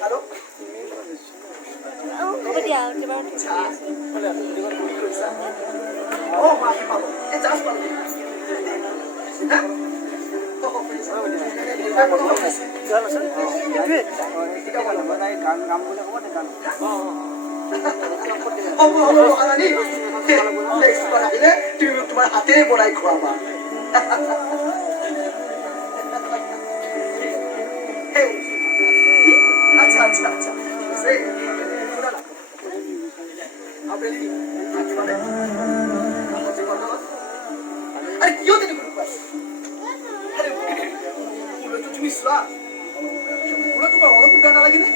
আৰু হ'ব দিয়া এবাৰ মাহি পাব এই জাষ্ট পাব তুমি তোমাৰ হাতেৰে বনাই খোৱাবা আচ্ছা আচ্ছা আচ্ছা আবেলি আরে কিয় তেনেকৈ পাইছে আরে ফুলটো তুমি চোৱা ফুলত তোমাৰ অলপ বেয়া নালাগিনে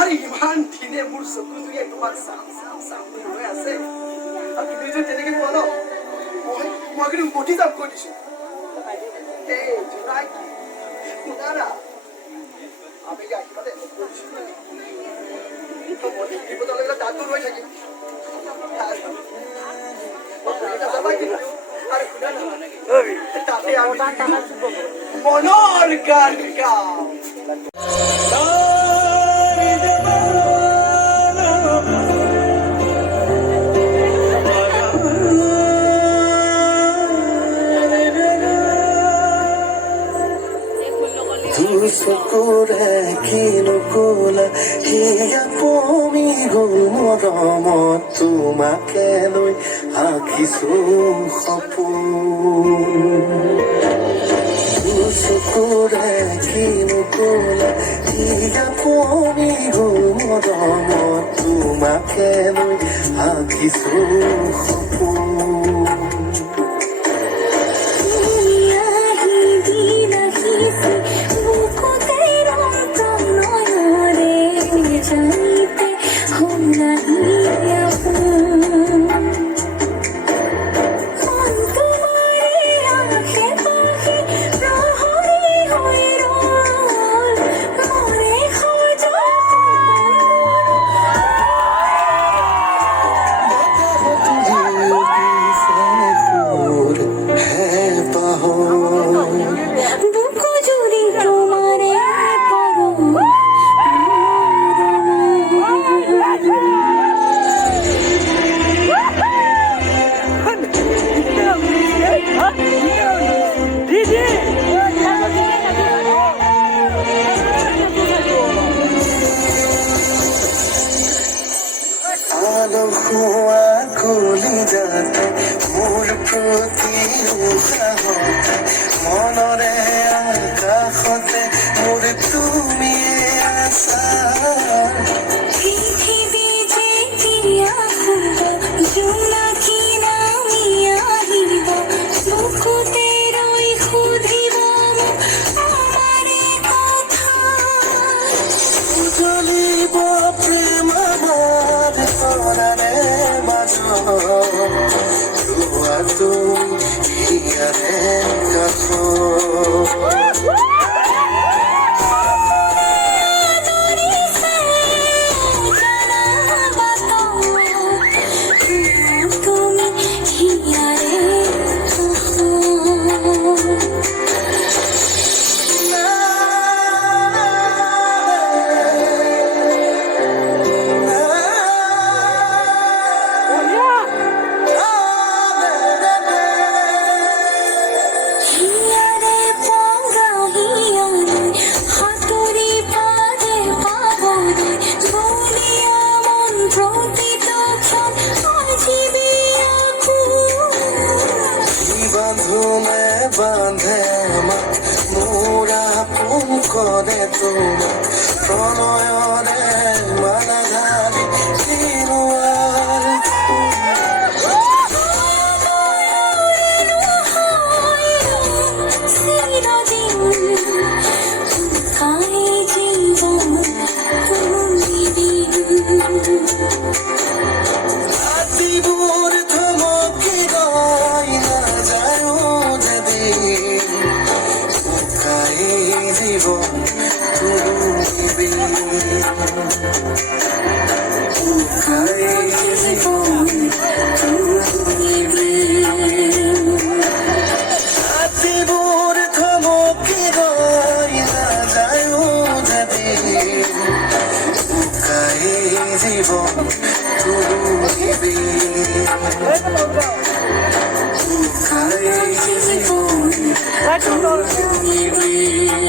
আরে ইমান দিনে মোৰ চকু জুৰিয়ে তোমাক চাম চাম চাম হৈ আছে আৰু তুমি যদি তেনেকৈ কোৱা ন মই কিন্তু মতি যাম কৈ দিছো এই জোনাই শুনা না আবেলি আহিবা দে বিপদলৈকে দাঁতটো ৰৈ থাকিম মনৰ গান গাওঁ চকুৰে কিনুকোলা হিয়া কমি গ'ল মৰমত তোমাকে লৈ আঁকিছো সপোন চকুৰে কিনুকোলা হিয়া কমি গ'ল মৰমত তোমাকে লৈ আঁকিছো সপোন কলিজাতে মোৰ প্ৰতি উশাহতে মনৰে আকাশতে মোৰ তুমি আছা পৃথিৱী যেতিয়া জোনাকী নামি আহিব বুকুতে ৰৈ সুধিব আমাৰে কথা জ্বলিব প্ৰেম আমাৰ তৰাৰে Tuato iarenga ko বান্ধে আমাক মোৰ আপোন কৰে তোমাক প্ৰণয়ৰে মালাধাৰী দিনোৱাৰ ৰাতিবোৰ থমকি গৈ নাযায় জীবন তুমি রাতিবোৰ থমকি গৈ নাযায় যদি জীবন তুমি জীবন তুমি